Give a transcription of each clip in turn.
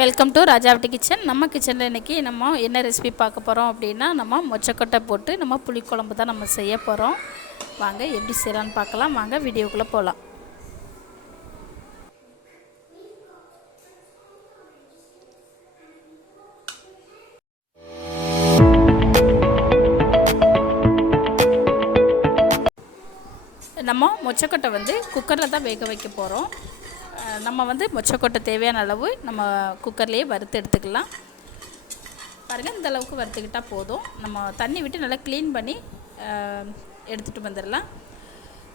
Welcome to ராஜாவட்டி kitchen. நம்ம கிச்சனில் இன்றைக்கி நம்ம என்ன ரெசிபி பார்க்க போகிறோம் அப்படின்னா, நம்ம மொச்சக்கொட்டை போட்டு நம்ம புளிக்குழம்பு தான் நம்ம செய்ய போகிறோம். வாங்க எப்படி செய்யலான்னு பார்க்கலாம். வாங்க வீடியோக்குள்ளே போகலாம். நம்ம மொச்சக்கொட்டை குக்கரில் தான் வேக வைக்க போகிறோம். நம்ம மொச்சக்கொட்டை தேவையான அளவு நம்ம குக்கர்லேயே வறுத்து எடுத்துக்கலாம். பாருங்கள், இந்த அளவுக்கு வறுத்துக்கிட்டால் போதும். நம்ம தண்ணி விட்டு நல்லா க்ளீன் பண்ணி எடுத்துகிட்டு வந்துடலாம்.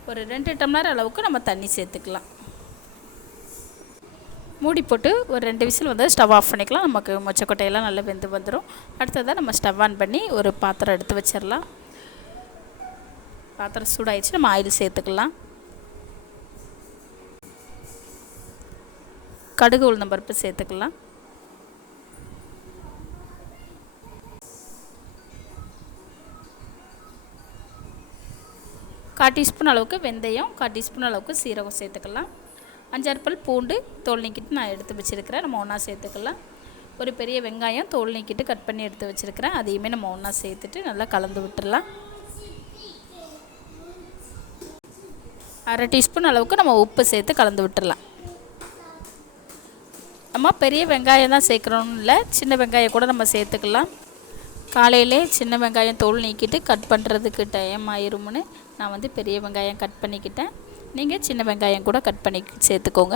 ஒரு 2 டம்ளர் அளவுக்கு நம்ம தண்ணி சேர்த்துக்கலாம். மூடி போட்டு ஒரு 2 விசில் ஸ்டவ் ஆஃப் பண்ணிக்கலாம். நமக்கு மொச்சக்கொட்டையெல்லாம் நல்லா வெந்து வந்துடும். அடுத்ததாக நம்ம ஸ்டவ் ஆன் பண்ணி ஒரு பாத்திரம் எடுத்து வச்சிடலாம். பாத்திரம் சூடாயிடுச்சு. நம்ம ஆயில் சேர்த்துக்கலாம். கடுகு உளுந்தம் பருப்பு சேர்த்துக்கலாம். கால் டீஸ்பூன் அளவுக்கு வெந்தயம், கால் டீஸ்பூன் அளவுக்கு சீரகம் சேர்த்துக்கலாம். 5-6 பல் பூண்டு தோல் நீக்கிட்டு நான் எடுத்து வச்சுருக்கிறேன். நம்ம ஒன்றா சேர்த்துக்கலாம். ஒரு பெரிய வெங்காயம் தோல் நீக்கிட்டு கட் பண்ணி எடுத்து வச்சுருக்கிறேன். அதையுமே நம்ம ஒன்றா சேர்த்துட்டு நல்லா கலந்து விட்டுடலாம். 1/2 டீஸ்பூன் அளவுக்கு நம்ம உப்பு சேர்த்து கலந்து விட்டுடலாம். நம்ம பெரிய வெங்காயம் தான் சேர்க்குறோன்னு இல்லை, சின்ன வெங்காயம் கூட நம்ம சேர்த்துக்கலாம். காலையிலே சின்ன வெங்காயம் தோல் நீக்கிட்டு கட் பண்ணுறதுக்கு டைம் ஆயிரும்னு நான் பெரிய வெங்காயம் கட் பண்ணிக்கிட்டேன். நீங்கள் சின்ன வெங்காயம் கூட கட் பண்ணி சேர்த்துக்கோங்க.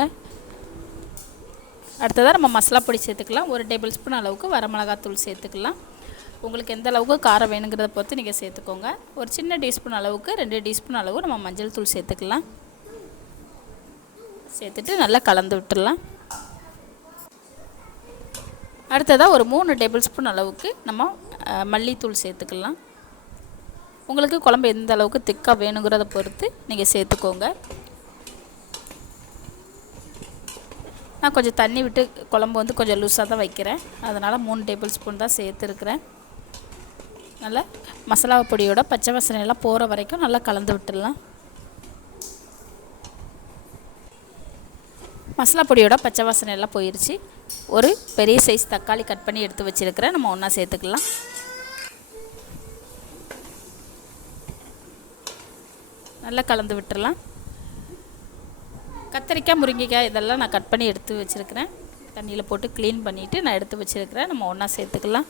அடுத்ததாக நம்ம மசாலா பொடி சேர்த்துக்கலாம். 1 டேபிள் ஸ்பூன் அளவுக்கு வரமிளகாத்தூள் சேர்த்துக்கலாம். உங்களுக்கு எந்த அளவுக்கு காரம் வேணுங்கிறத பொறுத்து நீங்கள் சேர்த்துக்கோங்க. ஒரு சின்ன டீஸ்பூன் அளவுக்கு 2 டீஸ்பூன் அளவு நம்ம மஞ்சள் தூள் சேர்த்துக்கலாம். சேர்த்துட்டு நல்லா கலந்து விட்டுடலாம். அடுத்ததாக ஒரு 3 டேபிள் ஸ்பூன் அளவுக்கு நம்ம மல்லித்தூள் சேர்த்துக்கலாம். உங்களுக்கு குழம்பு எந்த அளவுக்கு திக்காக வேணுங்கிறத பொறுத்து நீங்கள் சேர்த்துக்கோங்க. நான் கொஞ்சம் தண்ணி விட்டு குழம்பு கொஞ்சம் லூஸாக தான் வைக்கிறேன். அதனால் 3 டேபிள் ஸ்பூன் தான் சேர்த்துருக்குறேன். நல்லா மசாலா பொடியோட பச்சை வாசனை எல்லாம் போகிற வரைக்கும் நல்லா கலந்து விட்டுடலாம். மசாலா பொடியோட பச்சை வாசனை எல்லாம் போயிடுச்சு. ஒரு பெரிய சைஸ் தக்காளி கட் பண்ணி எடுத்து வச்சுருக்கிறேன். நம்ம ஒன்றா சேர்த்துக்கலாம். நல்லா கலந்து விட்டுடலாம். கத்திரிக்காய், முருங்கைக்காய் இதெல்லாம் நான் கட் பண்ணி எடுத்து வச்சுருக்கிறேன். தண்ணியில் போட்டு க்ளீன் பண்ணிவிட்டு நான் எடுத்து வச்சுருக்கிறேன். நம்ம ஒன்றா சேர்த்துக்கலாம்.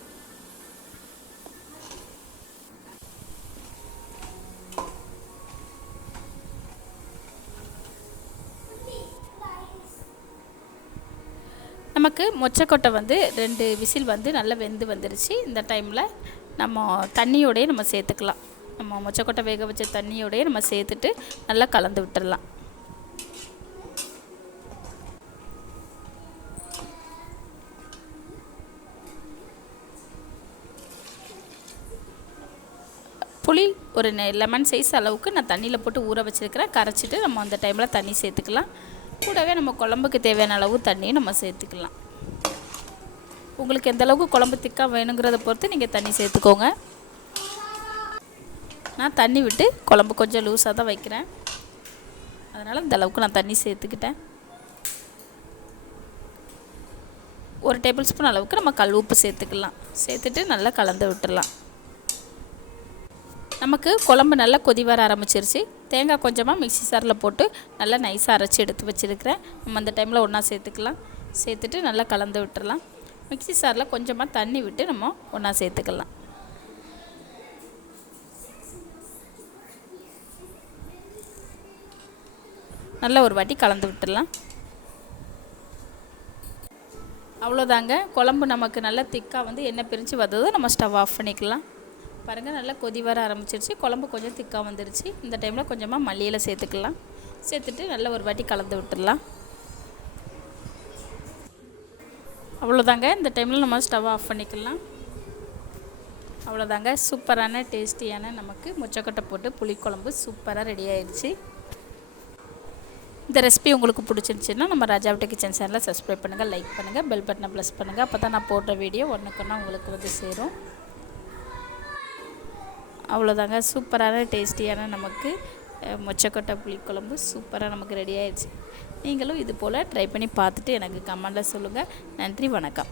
நமக்கு மொச்சக்கொட்டை 2 விசில் நல்லா வெந்து வந்துருச்சு. இந்த டைமில் நம்ம தண்ணியோடையே நம்ம சேர்த்துக்கலாம். நம்ம மொச்சக்கொட்டை வேக வச்ச தண்ணியோடையே நம்ம சேர்த்துட்டு நல்லா கலந்து விட்டுடலாம். புளி ஒரு லெமன் சைஸ் அளவுக்கு நான் தண்ணியில் போட்டு ஊற வச்சுருக்கிறேன். கரைச்சிட்டு நம்ம அந்த டைமில் தண்ணி சேர்த்துக்கலாம். கூடவே நம்ம குழம்புக்கு தேவையான அளவு தண்ணியும் நம்ம சேர்த்துக்கலாம். உங்களுக்கு எந்த அளவுக்கு குழம்பு திக்காக வேணுங்கிறத பொறுத்து நீங்கள் தண்ணி சேர்த்துக்கோங்க. நான் தண்ணி விட்டு குழம்பு கொஞ்சம் லூஸாக தான் வைக்கிறேன். அதனால் இந்த அளவுக்கு நான் தண்ணி சேர்த்துக்கிட்டேன். 1 டேபிள் ஸ்பூன் அளவுக்கு நம்ம கல் உப்பு சேர்த்துக்கலாம். சேர்த்துட்டு நல்லா கலந்து விட்டுடலாம். நமக்கு குழம்பு நல்லா கொதி வர ஆரம்பிச்சிருச்சு. தேங்காய் கொஞ்சமாக மிக்ஸி சாரில் போட்டு நல்லா நைஸாக அரைச்சி எடுத்து வச்சுருக்கிறேன். நம்ம அந்த டைமில் ஒன்றா சேர்த்துக்கலாம். சேர்த்துட்டு நல்லா கலந்து விட்டுடலாம். மிக்ஸி சாரில் கொஞ்சமாக தண்ணி விட்டு நம்ம ஒன்றா சேர்த்துக்கலாம். நல்லா ஒரு வாட்டி கலந்து விட்டுடலாம். அவ்வளோதாங்க, குழம்பு நமக்கு நல்லா திக்காக எண்ணெய் பிரிஞ்சு வந்ததும் நம்ம ஸ்டவ் ஆஃப் பண்ணிக்கலாம். பாருங்கள், நல்லா கொதி வர ஆரம்பிச்சிருச்சு. குழம்பு கொஞ்சம் திக்காக வந்துருச்சு. இந்த டைமில் கொஞ்சமாக மல்லியில் சேர்த்துக்கலாம். சேர்த்துட்டு நல்லா ஒரு வாட்டி கலந்து விட்டுடலாம். அவ்வளோதாங்க, இந்த டைமில் நம்ம ஸ்டவ் ஆஃப் பண்ணிக்கலாம். அவ்வளோதாங்க, சூப்பரான டேஸ்டியான நமக்கு மொச்சக்கொட்டை போட்டு புளிக்குழம்பு சூப்பராக ரெடி ஆயிடுச்சு. இந்த ரெசிபி உங்களுக்கு பிடிச்சிருந்துச்சின்னா நம்ம ராஜாவட்டி கிச்சன் சேனலை சப்ஸ்கிரைப் பண்ணுங்கள், லைக் பண்ணுங்கள், பெல் பட்டனை ப்ரெஸ் பண்ணுங்கள். அப்போ தான் நான் போடுற வீடியோ ஒன்றுக்குன்னா உங்களுக்கு சேரும். அவ்வளோதாங்க, சூப்பரான டேஸ்டியான நமக்கு மொச்சக்கொட்டை புளிக்குழம்பு சூப்பராக நமக்கு ரெடி ஆயிடுச்சு. நீங்களும் இது போல் ட்ரை பண்ணி பார்த்துட்டு எனக்கு கமெண்டில் சொல்லுங்கள். நன்றி, வணக்கம்.